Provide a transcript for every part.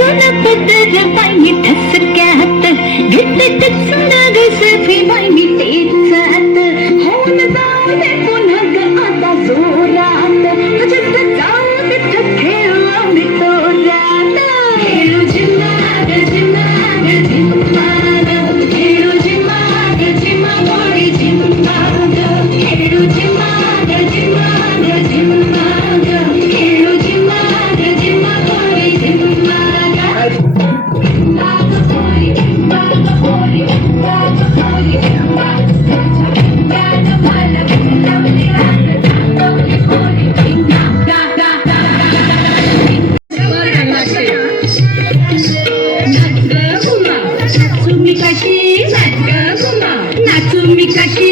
अचानक दर पाणी टसक्यात घट्ट टचून गसफी वाणी तेचा कशी नाचू मी कशी?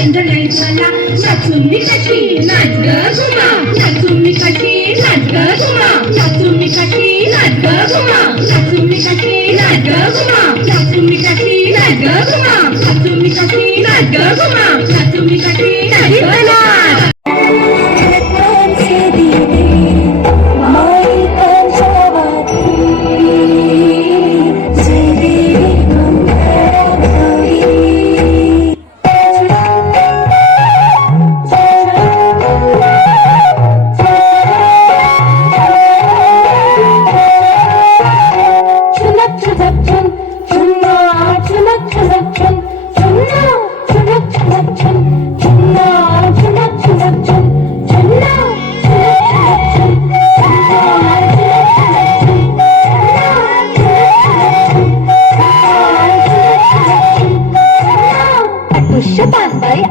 पंढरल मला नाचून मी कशी नाच ग घुमा? नाचून मी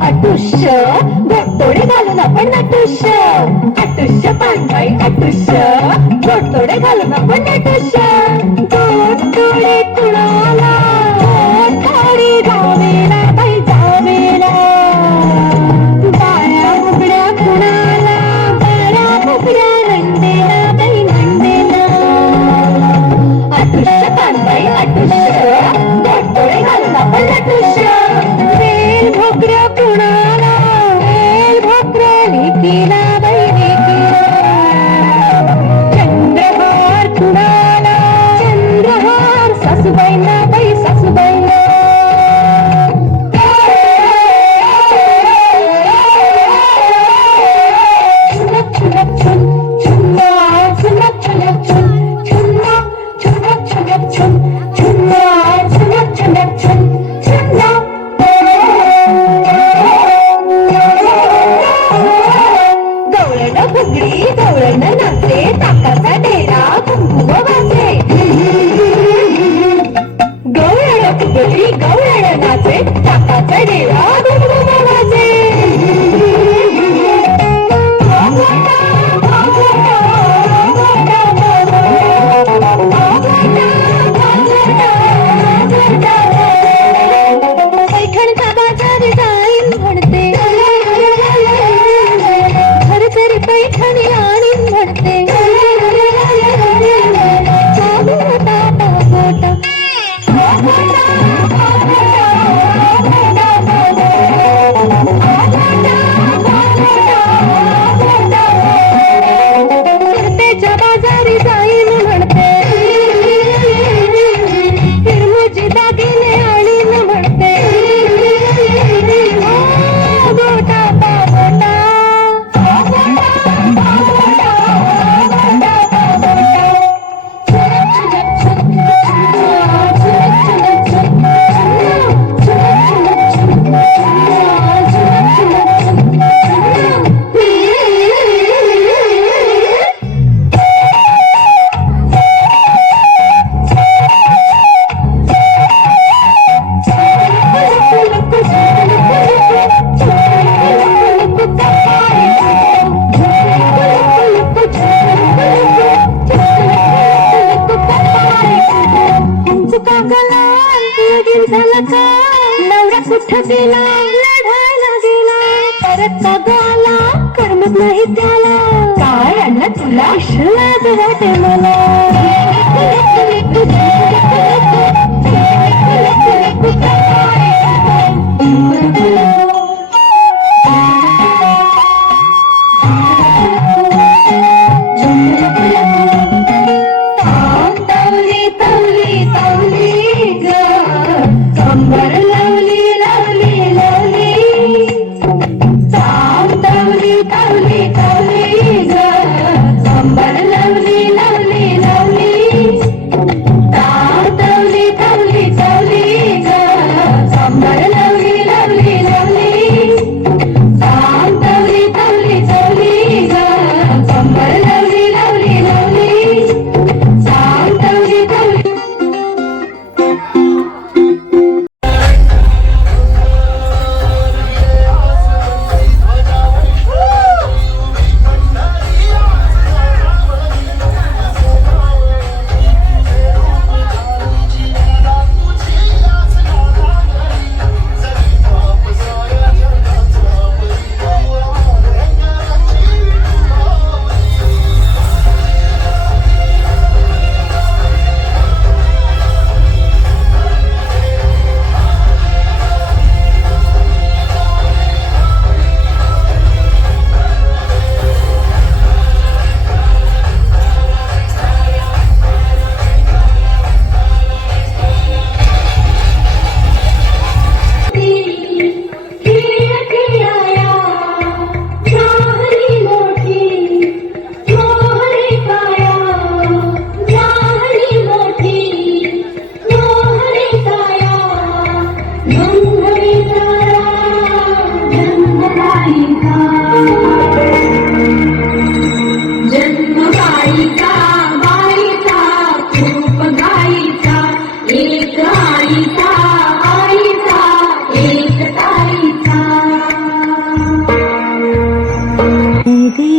अदृश्य. घोटोडे घालून आपण नटुष्य. अदृश्य पांढराई अदृश्य. घोटोडे घालून आपण नटुष्य. झाला का नवरा कुठं गेला? लढायला गेला. परत का गाला करमत नाही त्याला. काय अन्न तुला? लाज वाटे मला. 你的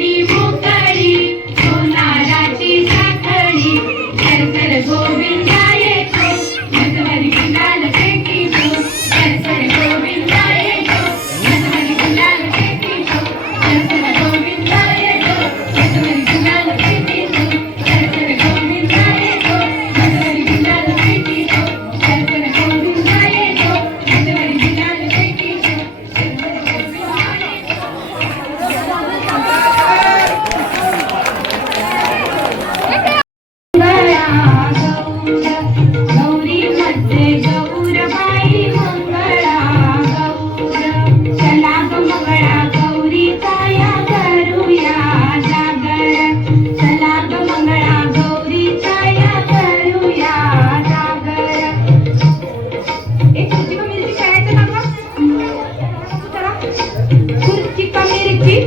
खुर्ची का मिरची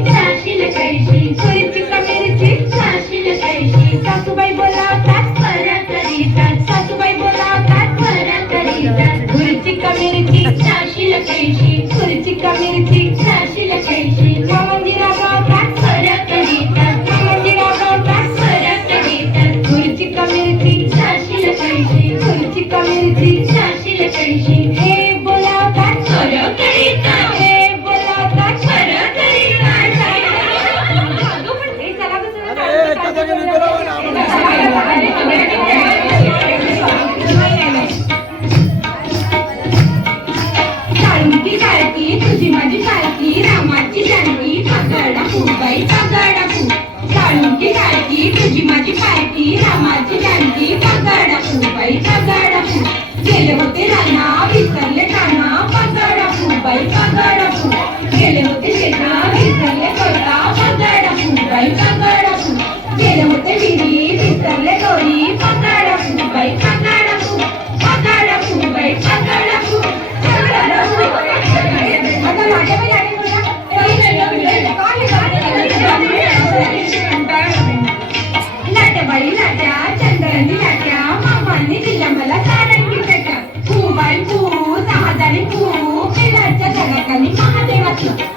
పూవై పూ సహజని పూ పిల్లచ్చ జగతని మహాదేవత్వం